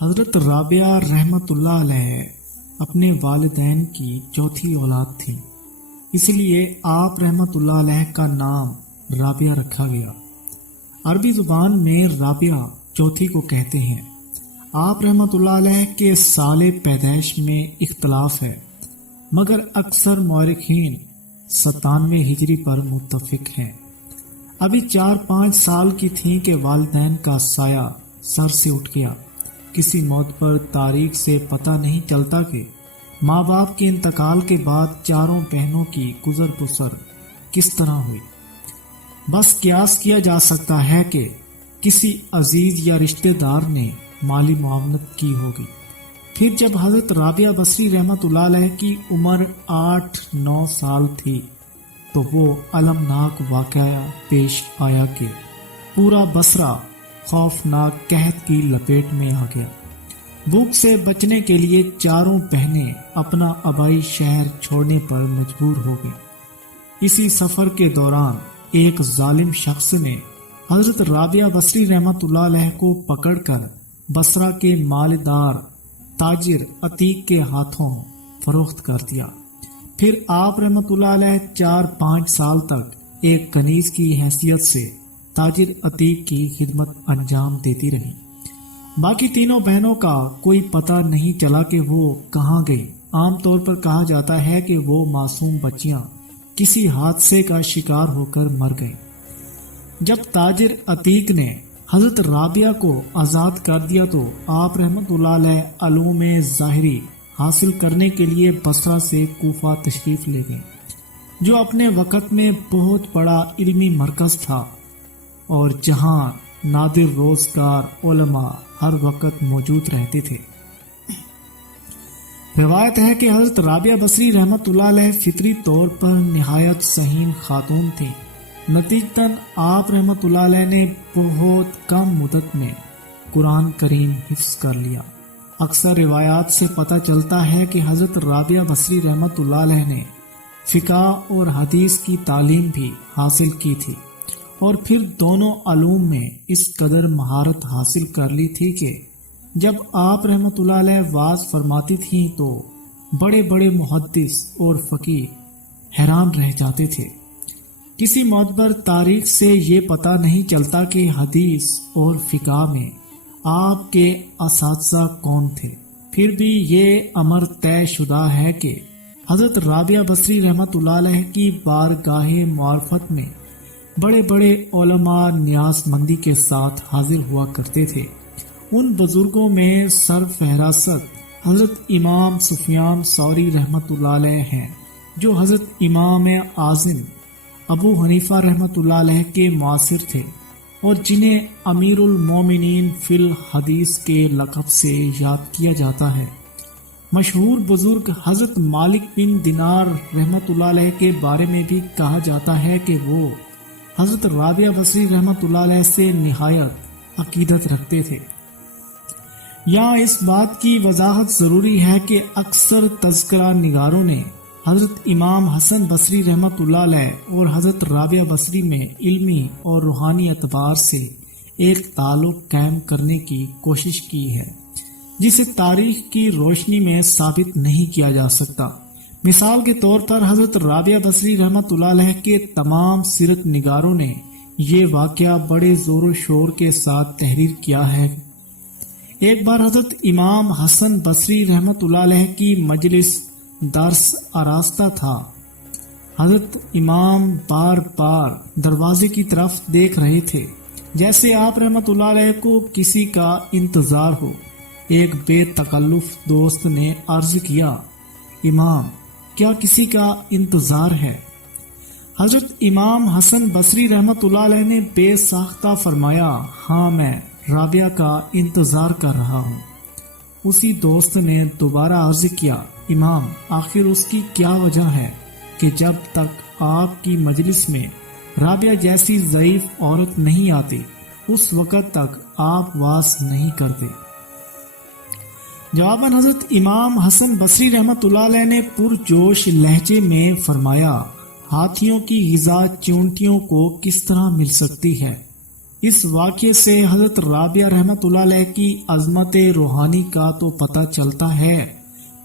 حضرت رابعہ رحمت اللہ علیہ اپنے والدین کی چوتھی اولاد تھی، اس لیے آپ رحمت اللہ علیہ کا نام رابعہ رکھا گیا۔ عربی زبان میں رابعہ چوتھی کو کہتے ہیں۔ آپ رحمت اللہ علیہ کے سال پیدائش میں اختلاف ہے، مگر اکثر مورخین 97 ہجری پر متفق ہیں۔ ابھی 4-5 سال کی تھیں کہ والدین کا سایہ سر سے اٹھ گیا۔ کسی موت پر تاریخ سے پتہ نہیں چلتا کہ ماں باپ کے انتقال کے بعد چاروں بہنوں کی گزر بسر کس طرح ہوئی۔ بس قیاس کیا جا سکتا ہے کہ کسی عزیز یا رشتہ دار نے مالی معاونت کی ہوگی۔ پھر جب حضرت رابعہ بصری رحمت اللہ علیہ کی عمر 8-9 سال تھی تو وہ المناک واقعہ پیش آیا کہ پورا بصرہ خوفناک قحط کی لپیٹ میں آ گیا۔ بھوک سے بچنے کے لیے چاروں بہنیں اپنا آبائی شہر چھوڑنے پر مجبور ہو گئیں۔ اسی سفر کے دوران ایک ظالم شخص نے حضرت رابعہ بصری رحمت اللہ علیہ کو پکڑ کر بصرہ کے مالدار تاجر عتیق کے ہاتھوں فروخت کر دیا۔ پھر آپ رحمت اللہ علیہ 4-5 سال تک ایک کنیز کی حیثیت سے تاجر عتیق کی خدمت انجام دیتی رہی۔ باقی تینوں بہنوں کا کوئی پتہ نہیں چلا کہ وہ کہاں گئی۔ عام طور پر کہا جاتا ہے کہ وہ معصوم بچیاں کسی حادثے کا شکار ہو کر مر گئیں۔ جب تاجر عتیق نے حضرت رابعہ کو آزاد کر دیا تو آپ رحمت اللہ علیہ علوم ظاہری حاصل کرنے کے لیے بصرہ سے کوفہ تشریف لے گئے، جو اپنے وقت میں بہت بڑا علمی مرکز تھا اور جہاں نادر روزگار علماء ہر وقت موجود رہتے تھے۔ روایت ہے کہ حضرت رابعہ بصری رحمت اللہ علیہ فطری طور پر نہایت ذہین خاتون تھی۔ نتیجتاً آپ رحمت اللہ علیہ نے بہت کم مدت میں قرآن کریم حفظ کر لیا۔ اکثر روایات سے پتہ چلتا ہے کہ حضرت رابعہ بصری رحمت اللہ علیہ نے فقہ اور حدیث کی تعلیم بھی حاصل کی تھی، اور پھر دونوں علوم میں اس قدر مہارت حاصل کر لی تھی کہ جب آپ رحمت اللہ علیہ واعظ فرماتی تھیں تو بڑے بڑے محدث اور فقیہ حیران رہ جاتے تھے۔ کسی معتبر تاریخ سے یہ پتہ نہیں چلتا کہ حدیث اور فقہ میں آپ کے اساتذہ کون تھے، پھر بھی یہ امر طے شدہ ہے کہ حضرت رابعہ بصری رحمت اللہ علیہ کی بارگاہ معرفت میں بڑے بڑے علماء نیاز مندی کے ساتھ حاضر ہوا کرتے تھے۔ ان بزرگوں میں سر فہرست حضرت امام سفیان ثوری رحمت اللہ علیہ ہیں، جو حضرت امام اعظم ابو حنیفہ رحمت اللہ علیہ کے معاصر تھے اور جنہیں امیر المومنین فی الحدیث کے لقب سے یاد کیا جاتا ہے۔ مشہور بزرگ حضرت مالک بن دینار رحمت اللہ علیہ کے بارے میں بھی کہا جاتا ہے کہ وہ حضرت رابعہ بصری رحمت اللہ علیہ سے نہایت عقیدت رکھتے تھے۔ یہاں اس بات کی وضاحت ضروری ہے کہ اکثر تذکرہ نگاروں نے حضرت امام حسن بصری رحمت اللہ علیہ اور حضرت رابعہ بصری میں علمی اور روحانی اعتبار سے ایک تعلق قائم کرنے کی کوشش کی ہے، جسے تاریخ کی روشنی میں ثابت نہیں کیا جا سکتا۔ مثال کے طور پر حضرت رابعہ بصری رحمت اللہ علیہ کے تمام سیرت نگاروں نے یہ واقعہ بڑے زور و شور کے ساتھ تحریر کیا ہے۔ ایک بار حضرت امام حسن بصری رحمت اللہ علیہ کی مجلس درس آراستہ تھا۔ حضرت امام بار بار دروازے کی طرف دیکھ رہے تھے، جیسے آپ رحمت اللہ علیہ کو کسی کا انتظار ہو۔ ایک بے تکلف دوست نے عرض کیا، امام کیا کسی کا انتظار ہے؟ حضرت امام حسن بصری رحمت اللہ علیہ نے بے ساختہ فرمایا، ہاں میں رابعہ کا انتظار کر رہا ہوں۔ اسی دوست نے دوبارہ عرض کیا، امام آخر اس کی کیا وجہ ہے کہ جب تک آپ کی مجلس میں رابعہ جیسی ضعیف عورت نہیں آتی اس وقت تک آپ واس نہیں کرتے؟ جواباً حضرت امام حسن بصری رحمت اللہ علیہ نے پرجوش لہجے میں فرمایا، ہاتھیوں کی غذا چونٹیوں کو کس طرح مل سکتی ہے؟ اس واقعے سے حضرت رابعہ رحمۃ اللہ علیہ کی عظمت روحانی کا تو پتہ چلتا ہے،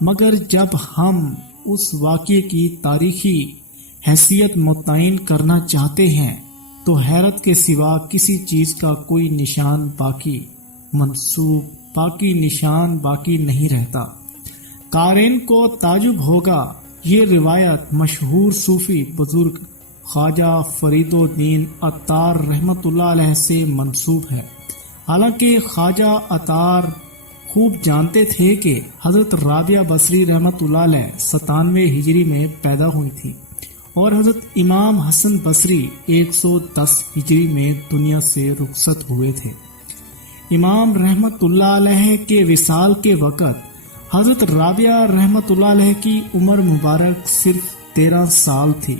مگر جب ہم اس واقعے کی تاریخی حیثیت متعین کرنا چاہتے ہیں تو حیرت کے سوا کسی چیز کا کوئی نشان باقی نہیں رہتا۔ قارئین کو تعجب ہوگا، یہ روایت مشہور صوفی بزرگ خواجہ فرید الدین عطار رحمۃ اللہ علیہ سے منسوب ہے۔ حالانکہ خواجہ عطار خوب جانتے تھے کہ حضرت رابعہ بصری رحمۃ اللہ علیہ 97 ہجری میں پیدا ہوئی تھی اور حضرت امام حسن بصری 110 ہجری میں دنیا سے رخصت ہوئے تھے۔ امام رحمۃ اللہ علیہ کے وصال کے وقت حضرت رابعہ رحمۃ اللہ علیہ کی عمر مبارک صرف 13 سال تھی،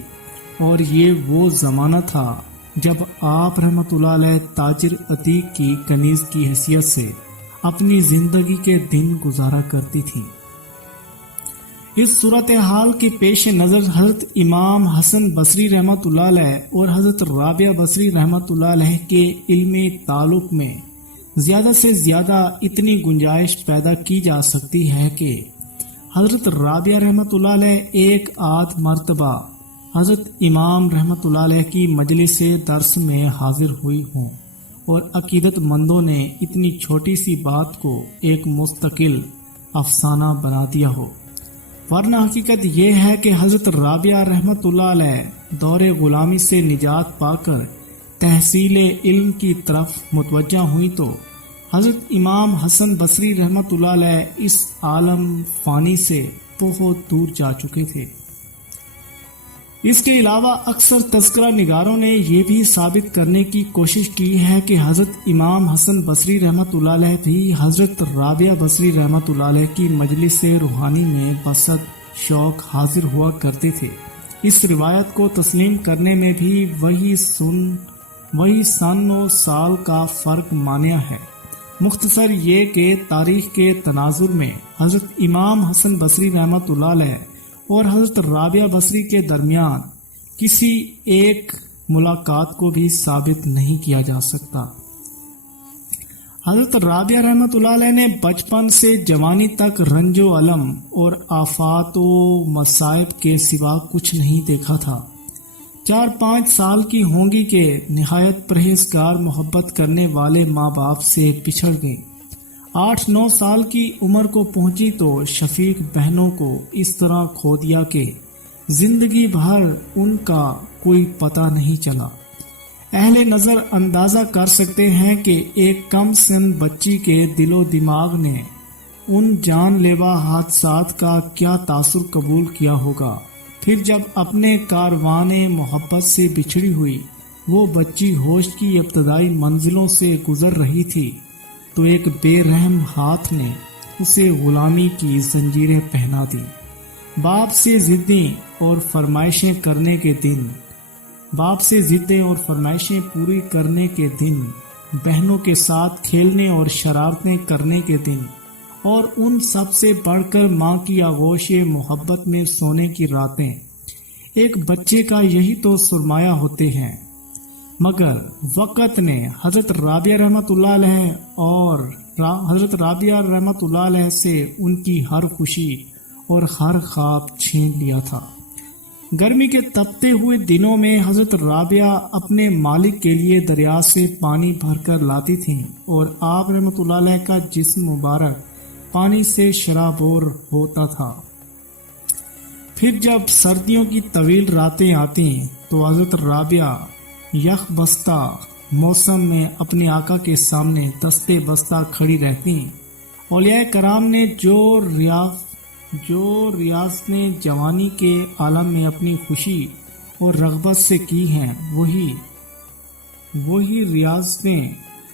اور یہ وہ زمانہ تھا جب آپ رحمۃ اللہ علیہ تاجر عتیق کی کنیز کی حیثیت سے اپنی زندگی کے دن گزارا کرتی تھی۔ اس صورتحال کے پیش نظر حضرت امام حسن بصری رحمۃ اللہ علیہ اور حضرت رابعہ بصری رحمۃ اللہ علیہ کے علمی تعلق میں زیادہ سے زیادہ اتنی گنجائش پیدا کی جا سکتی ہے کہ حضرت رابعہ رحمۃ اللہ علیہ ایک آدھ مرتبہ حضرت امام رحمۃ اللہ علیہ کی مجلس درس میں حاضر ہوئی ہوں اور عقیدت مندوں نے اتنی چھوٹی سی بات کو ایک مستقل افسانہ بنا دیا ہو، ورنہ حقیقت یہ ہے کہ حضرت رابعہ رحمۃ اللہ علیہ دور غلامی سے نجات پا کر تحصیل علم کی طرف متوجہ ہوئی تو حضرت امام حسن بصری رحمۃ اللہ علیہ اس عالم فانی سے بہت دور جا چکے تھے۔ اس کے علاوہ اکثر تذکرہ نگاروں نے یہ بھی ثابت کرنے کی کوشش کی ہے کہ حضرت امام حسن بصری رحمۃ اللہ علیہ بھی حضرت رابعہ بصری رحمۃ اللہ علیہ کی مجلس روحانی میں بسط شوق حاضر ہوا کرتے تھے۔ اس روایت کو تسلیم کرنے میں بھی وہی سن و سال کا فرق مانع ہے۔ مختصر یہ کہ تاریخ کے تناظر میں حضرت امام حسن بصری رحمۃ اللہ علیہ اور حضرت رابعہ بصری کے درمیان کسی ایک ملاقات کو بھی ثابت نہیں کیا جا سکتا۔ حضرت رابعہ رحمۃ اللہ علیہ نے بچپن سے جوانی تک رنج و علم اور آفات و مصائب کے سوا کچھ نہیں دیکھا تھا۔ 4-5 سال کی ہوں گی کہ نہایت پرہیزگار محبت کرنے والے ماں باپ سے بچھڑ گئی۔ 8-9 سال کی عمر کو پہنچی تو شفیق بہنوں کو اس طرح کھو دیا کہ زندگی بھر ان کا کوئی پتہ نہیں چلا۔ اہل نظر اندازہ کر سکتے ہیں کہ ایک کم سن بچی کے دل و دماغ نے ان جان لیوا حادثات کا کیا تاثر قبول کیا ہوگا۔ پھر جب اپنے کاروان محبت سے بچھڑی ہوئی وہ بچی ہوش کی ابتدائی منزلوں سے گزر رہی تھی تو ایک بے رحم ہاتھ نے اسے غلامی کی زنجیریں پہنا دی۔ باپ سے ضدیں اور فرمائشیں پوری کرنے کے دن، بہنوں کے ساتھ کھیلنے اور شرارتیں کرنے کے دن، اور ان سب سے بڑھ کر ماں کی آغوش محبت میں سونے کی راتیں، ایک بچے کا یہی تو سرمایہ ہوتے ہیں۔ مگر وقت نے حضرت رابعہ رحمۃ اللہ علیہ اور حضرت رابعہ رحمۃ اللہ علیہ سے ان کی ہر خوشی اور ہر خواب چھین لیا تھا۔ گرمی کے تپتے ہوئے دنوں میں حضرت رابعہ اپنے مالک کے لیے دریا سے پانی بھر کر لاتی تھیں اور آپ رحمۃ اللہ علیہ کا جسم مبارک پانی سے شرابور ہوتا تھا۔ پھر جب سردیوں کی طویل راتیں آتی تو حضرت رابعہ یخ بستہ موسم میں اپنے آقا کے سامنے دستے بستہ کھڑی رہتی۔ اولیاء کرام نے جو ریاضتیں جوانی کے عالم میں اپنی خوشی اور رغبت سے کی ہیں وہی ریاضتیں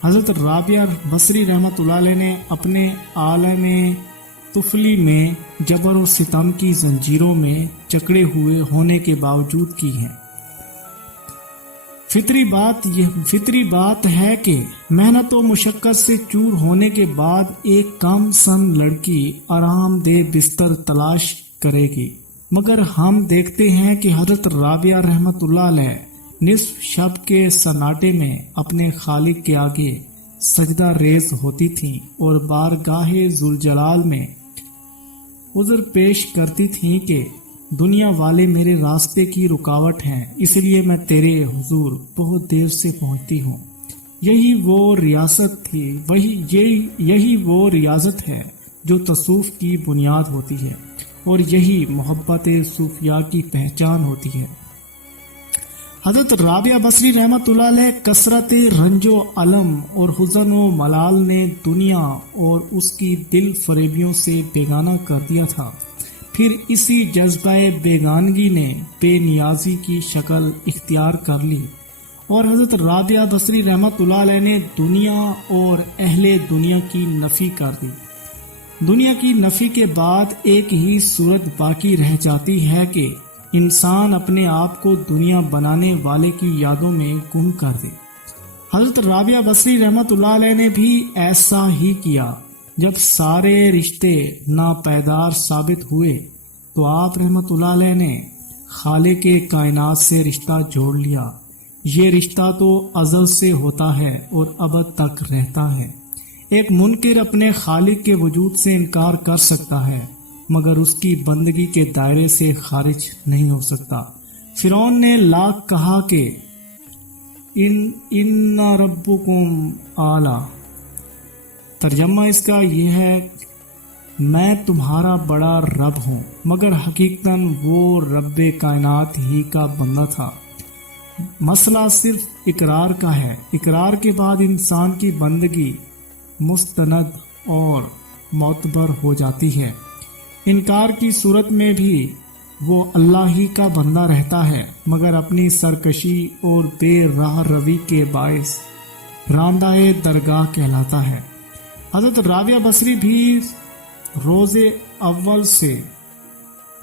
حضرت رابعہ بصری رحمۃ اللہ علیہ نے اپنے عالم طفلی میں جبر و ستم کی زنجیروں میں جکڑے ہوئے ہونے کے باوجود کی ہیں۔ فطری بات ہے کہ محنت و مشقت سے چور ہونے کے بعد ایک کم سن لڑکی آرام دہ بستر تلاش کرے گی، مگر ہم دیکھتے ہیں کہ حضرت رابعہ رحمۃ اللہ علیہ نصف شب کے سناٹے میں اپنے خالق کے آگے سجدہ ریز ہوتی تھیں اور بارگاہ ذوالجلال میں عذر پیش کرتی تھیں کہ دنیا والے میرے راستے کی رکاوٹ ہیں، اس لیے میں تیرے حضور بہت دیر سے پہنچتی ہوں۔ یہی وہ ریاست تھی، یہی وہ ریاضت ہے جو تصوف کی بنیاد ہوتی ہے، اور یہی محبت صوفیاء کی پہچان ہوتی ہے۔ حضرت رابعہ بصری رحمۃ اللہ علیہ کثرت رنج و علم اور حزن و ملال نے دنیا اور اس کی دل فریبیوں سے بیگانہ کر دیا تھا۔ پھر اسی جذبہ بیگانگی نے بے نیازی کی شکل اختیار کر لی، اور حضرت رابعہ بصری رحمۃ اللہ علیہ نے دنیا اور اہل دنیا کی نفی کر دی۔ دنیا کی نفی کے بعد ایک ہی صورت باقی رہ جاتی ہے کہ انسان اپنے آپ کو دنیا بنانے والے کی یادوں میں گم کر دے۔ حضرت رابعہ بصری رحمۃ اللہ علیہ نے بھی ایسا ہی کیا۔ جب سارے رشتے ناپائیدار ثابت ہوئے تو آپ رحمۃ اللہ علیہ نے خالق کائنات سے رشتہ جوڑ لیا۔ یہ رشتہ تو ازل سے ہوتا ہے اور ابد تک رہتا ہے۔ ایک منکر اپنے خالق کے وجود سے انکار کر سکتا ہے مگر اس کی بندگی کے دائرے سے خارج نہیں ہو سکتا۔ فرعون نے لاکھ کہا کہ ان ربکم اعلی، ترجمہ اس کا یہ ہے میں تمہارا بڑا رب ہوں، مگر حقیقتاً وہ رب کائنات ہی کا بندہ تھا۔ مسئلہ صرف اقرار کا ہے۔ اقرار کے بعد انسان کی بندگی مستند اور معتبر ہو جاتی ہے۔ انکار کی صورت میں بھی وہ اللہ ہی کا بندہ رہتا ہے مگر اپنی سرکشی اور بے راہ روی کے باعث راندہ درگاہ کہلاتا ہے۔ حضرت رابعہ بصری بھی روز اول سے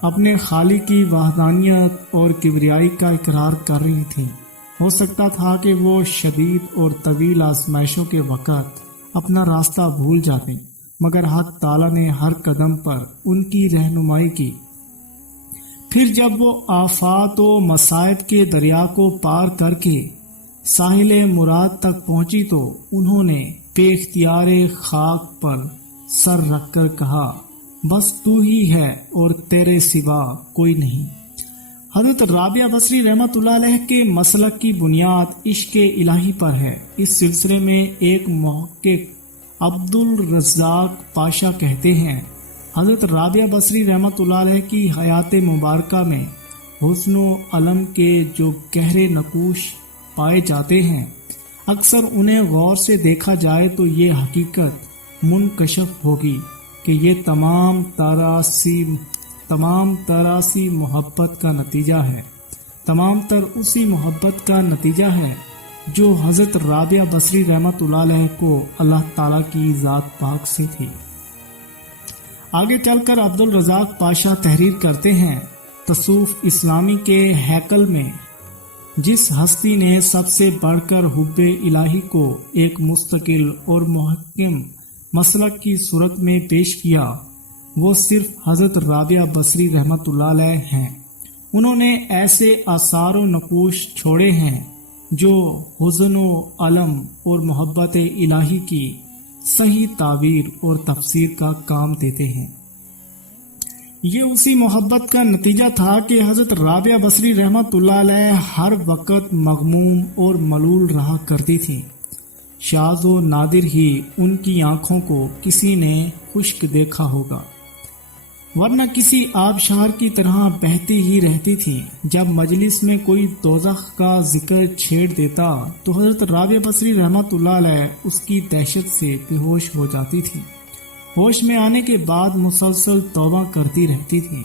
اپنے خالق کی وحدانیت اور کبریائی کا اقرار کر رہی تھیں۔ ہو سکتا تھا کہ وہ شدید اور طویل آزمائشوں کے وقت اپنا راستہ بھول جاتے، مگر حق تعالیٰ نے ہر قدم پر ان کی رہنمائی کی۔ پھر جب وہ آفات و مصائب کے دریا کو پار کر کے ساحل مراد تک پہنچی تو انہوں نے بے اختیار خاک پر سر رکھ کر کہا بس تو ہی ہے اور تیرے سوا کوئی نہیں۔ حضرت رابعہ بصری رحمۃ اللہ علیہ کے مسلک کی بنیاد عشق الہی پر ہے۔ اس سلسلے میں ایک محقق عبد الرزاق پاشا کہتے ہیں حضرت رابعہ بصری رحمۃ اللہ علیہ کی حیات مبارکہ میں حسن و علم کے جو گہرے نقوش پائے جاتے ہیں اکثر انہیں غور سے دیکھا جائے تو یہ حقیقت منکشف ہوگی کہ یہ تمام تراسی محبت کا نتیجہ ہے، تمام تر اسی محبت کا نتیجہ ہے جو حضرت رابعہ بصری رحمۃ اللہ علیہ کو اللہ تعالیٰ کی ذات پاک سے تھی۔ آگے چل کر عبد الرزاق پاشا تحریر کرتے ہیں تصوف اسلامی کے ہیکل میں جس ہستی نے سب سے بڑھ کر حب الہی کو ایک مستقل اور محکم مسلک کی صورت میں پیش کیا وہ صرف حضرت رابعہ بصری رحمۃ اللہ علیہ ہیں۔ انہوں نے ایسے آثار و نقوش چھوڑے ہیں جو حزن و علم اور محبت الہی کی صحیح تعبیر اور تفسیر کا کام دیتے ہیں۔ یہ اسی محبت کا نتیجہ تھا کہ حضرت رابعہ بصری رحمۃ اللہ علیہ ہر وقت مغموم اور ملول رہا کرتی تھی۔ شاذ و نادر ہی ان کی آنکھوں کو کسی نے خشک دیکھا ہوگا، ورنہ کسی آبشار کی طرح بہتی ہی رہتی تھی۔ جب مجلس میں کوئی دوزخ کا ذکر چھیڑ دیتا تو حضرت رابعہ بصری رحمۃ اللہ علیہ اس کی دہشت سے بے ہوش ہو جاتی تھی۔ ہوش میں آنے کے بعد مسلسل توبہ کرتی رہتی تھی۔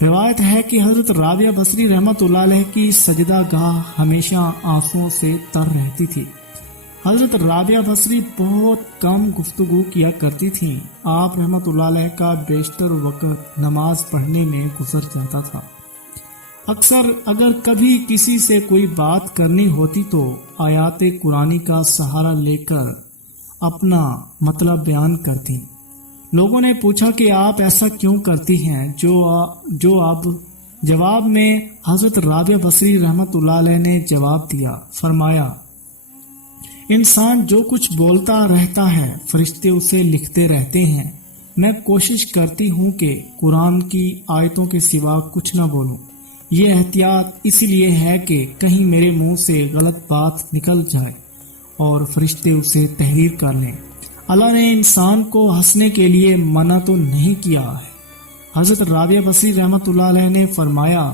روایت ہے کہ حضرت رابعہ بصری رحمۃ اللہ علیہ کی سجدہ گاہ ہمیشہ آنسوؤں سے تر رہتی تھی۔ حضرت رابعہ بصری بہت کم گفتگو کیا کرتی تھیں۔ آپ رحمۃ اللہ علیہ کا بیشتر وقت نماز پڑھنے میں گزر جاتا تھا۔ اکثر اگر کبھی کسی سے کوئی بات کرنی ہوتی تو آیات قرآنی کا سہارا لے کر اپنا مطلب بیان کرتی۔ لوگوں نے پوچھا کہ آپ ایسا کیوں کرتی ہیں جو اب جواب میں حضرت رابعہ بصری رحمت اللہ علیہ نے جواب دیا، فرمایا انسان جو کچھ بولتا رہتا ہے فرشتے اسے لکھتے رہتے ہیں۔ میں کوشش کرتی ہوں کہ قرآن کی آیتوں کے سوا کچھ نہ بولوں۔ یہ احتیاط اس لیے ہے کہ کہیں میرے منہ سے غلط بات نکل جائے اور فرشتے اسے تحریر کر لیں۔ اللہ نے انسان کو ہنسنے کے لیے منع تو نہیں کیا ہے۔ حضرت رابعہ بصری رحمت اللہ علیہ نے فرمایا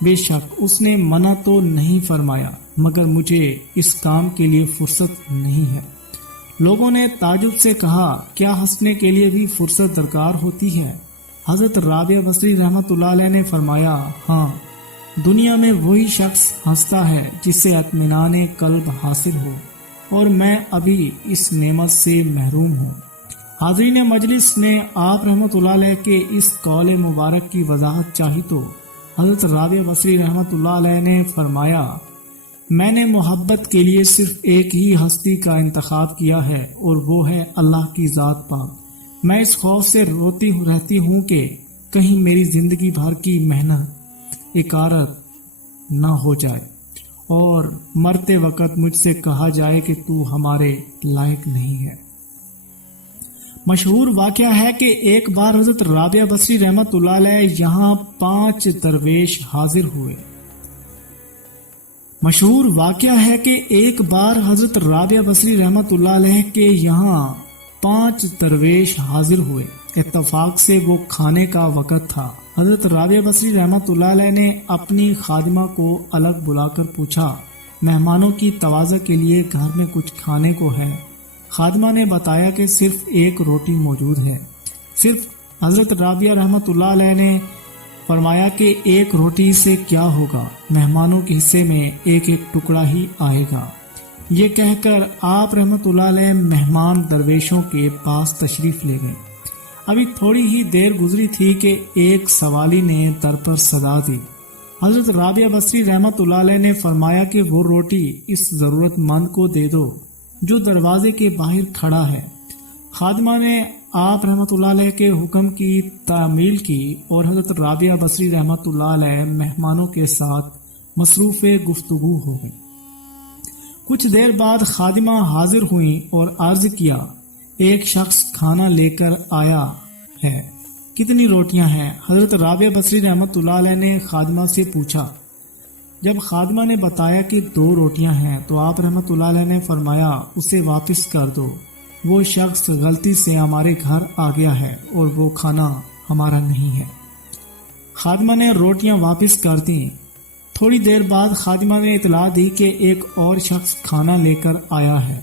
بے شک اس نے منع تو نہیں فرمایا، مگر مجھے اس کام کے لیے فرصت نہیں ہے۔ لوگوں نے تعجب سے کہا کیا ہنسنے کے لیے بھی فرصت درکار ہوتی ہے؟ حضرت رابعہ بصری رحمت اللہ علیہ نے فرمایا ہاں، دنیا میں وہی شخص ہنستا ہے جسے اطمینان قلب حاصل ہو، اور میں ابھی اس نعمت سے محروم ہوں۔ حاضرین مجلس نے آپ رحمت اللہ علیہ کے اس قول مبارک کی وضاحت چاہی تو حضرت رابعہ بصری رحمت اللہ علیہ نے فرمایا میں نے محبت کے لیے صرف ایک ہی ہستی کا انتخاب کیا ہے، اور وہ ہے اللہ کی ذات پاک۔ میں اس خوف سے روتی رہتی ہوں کہ کہیں میری زندگی بھر کی محنت اکارت نہ ہو جائے اور مرتے وقت مجھ سے کہا جائے کہ تو ہمارے لائق نہیں ہے۔ مشہور واقعہ ہے کہ ایک بار حضرت رابعہ بصری رحمت اللہ علیہ یہاں 5 درویش حاضر ہوئے۔ مشہور واقعہ ہے کہ ایک بار حضرت رابعہ بصری رحمت اللہ علیہ کے یہاں 5 درویش حاضر ہوئے۔ اتفاق سے وہ کھانے کا وقت تھا۔ حضرت رابعہ بصری رحمت اللہ علیہ نے اپنی خادمہ کو الگ بلا کر پوچھا مہمانوں کی تواضع کے لیے گھر میں کچھ کھانے کو ہے؟ خادمہ نے بتایا کہ صرف ایک روٹی موجود ہے۔ صرف حضرت رابعہ رحمت اللہ علیہ نے فرمایا کہ ایک روٹی سے کیا ہوگا، مہمانوں کے حصے میں ایک ایک ٹکڑا ہی آئے گا۔ یہ کہہ کر آپ رحمت اللہ علیہ مہمان درویشوں کے پاس تشریف لے گئے۔ ابھی تھوڑی ہی دیر گزری تھی کہ ایک سوالی نے در پر صدا دی۔ حضرت رابعہ بصری رحمت اللہ علیہ نے فرمایا کہ وہ روٹی اس ضرورت مند کو دے دو جو دروازے کے باہر کھڑا ہے۔ خادمہ نے آپ رحمت اللہ علیہ کے حکم کی تعمیل کی اور حضرت رابعہ بصری رحمت اللہ علیہ مہمانوں کے ساتھ مصروف گفتگو ہو گئی۔ کچھ دیر بعد خادمہ حاضر ہوئیں اور عرض کیا ایک شخص کھانا لے کر آیا ہے، کتنی روٹیاں ہیں؟ حضرت رابعہ بصری رحمت اللہ علیہ نے خادمہ سے پوچھا۔ جب خادمہ نے بتایا کہ 2 روٹیاں ہیں تو آپ رحمت اللہ علیہ نے فرمایا اسے واپس کر دو، وہ شخص غلطی سے ہمارے گھر آ گیا ہے اور وہ کھانا ہمارا نہیں ہے۔ خادمہ نے روٹیاں واپس کر دیں۔ تھوڑی دیر بعد خادمہ نے اطلاع دی کہ ایک اور شخص کھانا لے کر آیا ہے۔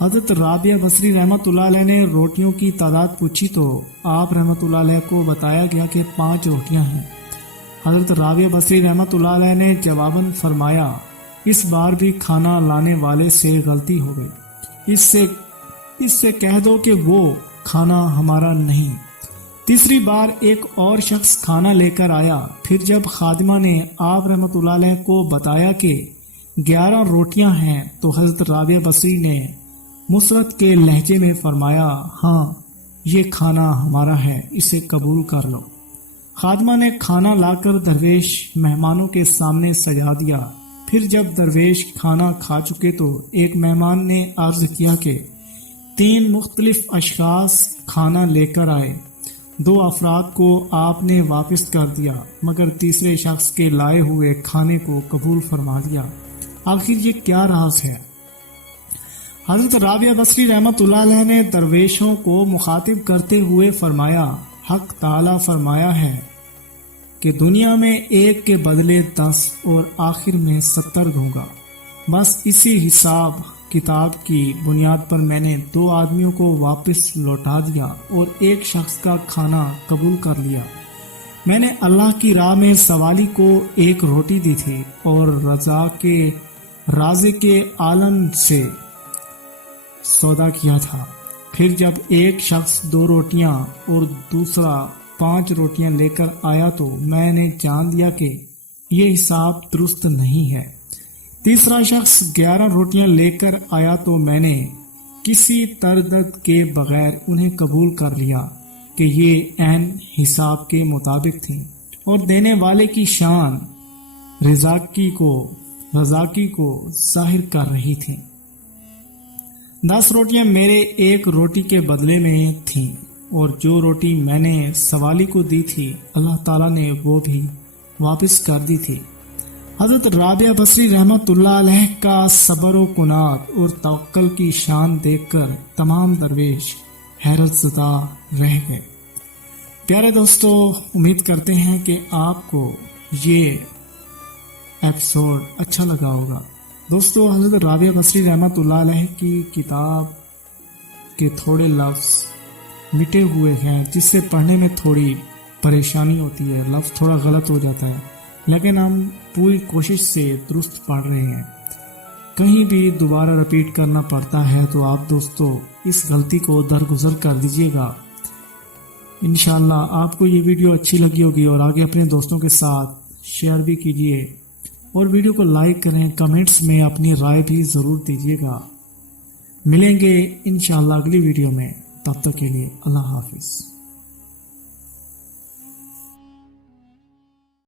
حضرت رابعہ بصری رحمت اللہ علیہ نے روٹیوں کی تعداد پوچھی تو آپ رحمت اللہ علیہ کو بتایا گیا کہ 5 روٹیاں ہیں۔ حضرت رابعہ بصری رحمت اللہ علیہ نے جواباً فرمایا اس بار بھی کھانا لانے والے سے غلطی ہو گئی، اس سے کہہ دو کہ وہ کھانا ہمارا نہیں۔ تیسری بار ایک اور شخص کھانا لے کر آیا۔ پھر جب خادمہ نے آپ رحمت اللہ علیہ کو بتایا کہ 11 روٹیاں ہیں تو حضرت رابعہ بصری نے مسرت کے لہجے میں فرمایا ہاں یہ کھانا ہمارا ہے، اسے قبول کر لو۔ خادمہ نے کھانا لا کر درویش مہمانوں کے سامنے سجا دیا۔ پھر جب درویش کھانا کھا چکے تو ایک مہمان نے عرض کیا کہ 3 مختلف اشخاص کھانا لے کر آئے، 2 افراد کو آپ نے واپس کر دیا مگر تیسرے شخص کے لائے ہوئے کھانے کو قبول فرما دیا، آخر یہ کیا راز ہے؟ حضرت رابعہ بصری رحمت اللہ علیہ نے درویشوں کو مخاطب کرتے ہوئے فرمایا حق تعالیٰ فرمایا ہے کہ دنیا میں ایک کے بدلے 10 اور آخر میں 70 دوں گا۔ بس اسی حساب کتاب کی بنیاد پر میں نے 2 آدمیوں کو واپس لوٹا دیا اور ایک شخص کا کھانا قبول کر لیا۔ میں نے اللہ کی راہ میں سوالی کو 1 روٹی دی تھی اور رازق کے عالم سے سودا کیا تھا۔ پھر جب ایک شخص 2 روٹیاں اور دوسرا 5 روٹیاں لے کر آیا تو میں نے جان دیا کہ یہ حساب درست نہیں ہے۔ تیسرا شخص 11 روٹیاں لے کر آیا تو میں نے کسی تردد کے بغیر انہیں قبول کر لیا کہ یہ عین حساب کے مطابق تھی۔ اور دینے والے کی شان رزاقی کو ظاہر کر رہی تھی۔ 10 روٹیاں میرے ایک روٹی کے بدلے میں تھیں، اور جو روٹی میں نے سوالی کو دی تھی اللہ تعالیٰ نے وہ بھی واپس کر دی تھی۔ حضرت رابعہ بصری رحمت اللہ علیہ کا صبر و کنات اور توکل کی شان دیکھ کر تمام درویش حیرت زدہ رہ گئے۔ پیارے دوستو، امید کرتے ہیں کہ آپ کو یہ ایپیسوڈ اچھا لگا ہوگا۔ دوستو، حضرت رابعہ بصری رحمت اللہ علیہ کی کتاب کے تھوڑے لفظ مٹے ہوئے ہیں، جس سے پڑھنے میں تھوڑی پریشانی ہوتی ہے، لفظ تھوڑا غلط ہو جاتا ہے، لیکن ہم پوری کوشش سے درست پڑھ رہے ہیں۔ کہیں بھی دوبارہ رپیٹ کرنا پڑتا ہے تو آپ دوستو اس غلطی کو درگزر کر دیجیے گا۔ انشاءاللہ آپ کو یہ ویڈیو اچھی لگی ہوگی اور آگے اپنے دوستوں کے ساتھ شیئر بھی کیجیے، اور ویڈیو کو لائک کریں، کمنٹس میں اپنی رائے بھی ضرور دیجیے گا۔ ملیں گے انشاءاللہ اگلی ویڈیو میں، تب تک کے لیے اللہ حافظ۔